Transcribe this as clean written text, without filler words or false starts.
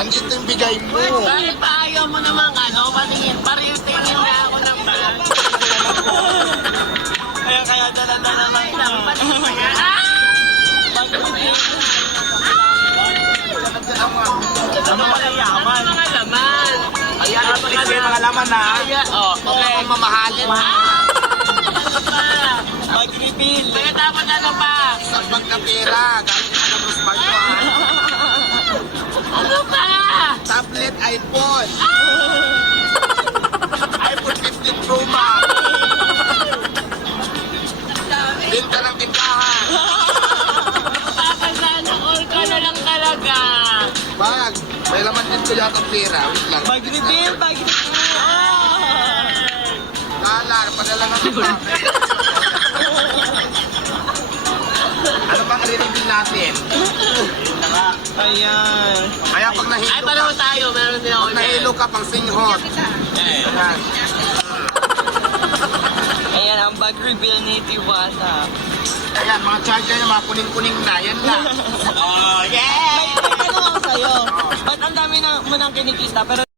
Andito yung bigay mo. Bakit pa ayaw mo naman patingin? Pareho-tingin na ako ng bag. Kaya dala-dala lang ito. Ano pala yaman? Mga laman. Ayan, ito yung mga laman na. Okay. Ang mamahalin. Bag reveal. Kaya dapat ano pa? Sagbag na pera. Galing ka ng Rosmar mo, ha? Ano pa? Tablet iPhone. iPhone 15 Pro Max. Binta ng tindahan. Papasana all ka na lang talaga. Bag. May laman din ko yata pera. Wait lang. Bag reveal. Bag reveal. Lalar, padala na ng bakit. Ano bang i-reveal natin? Ayan. Kaya pag Ay, nahilo pareho ka, tayo. Meron din ako. pag nahilo ka pang singhot. Ayan. Ayan ang bag reveal ni Tiwata. Ayan, mga charger yung mga kuning-kuning na. Yan lang. Oh, yeah! May tanong ako sa'yo. Ba't ang dami mo nang kinikita pero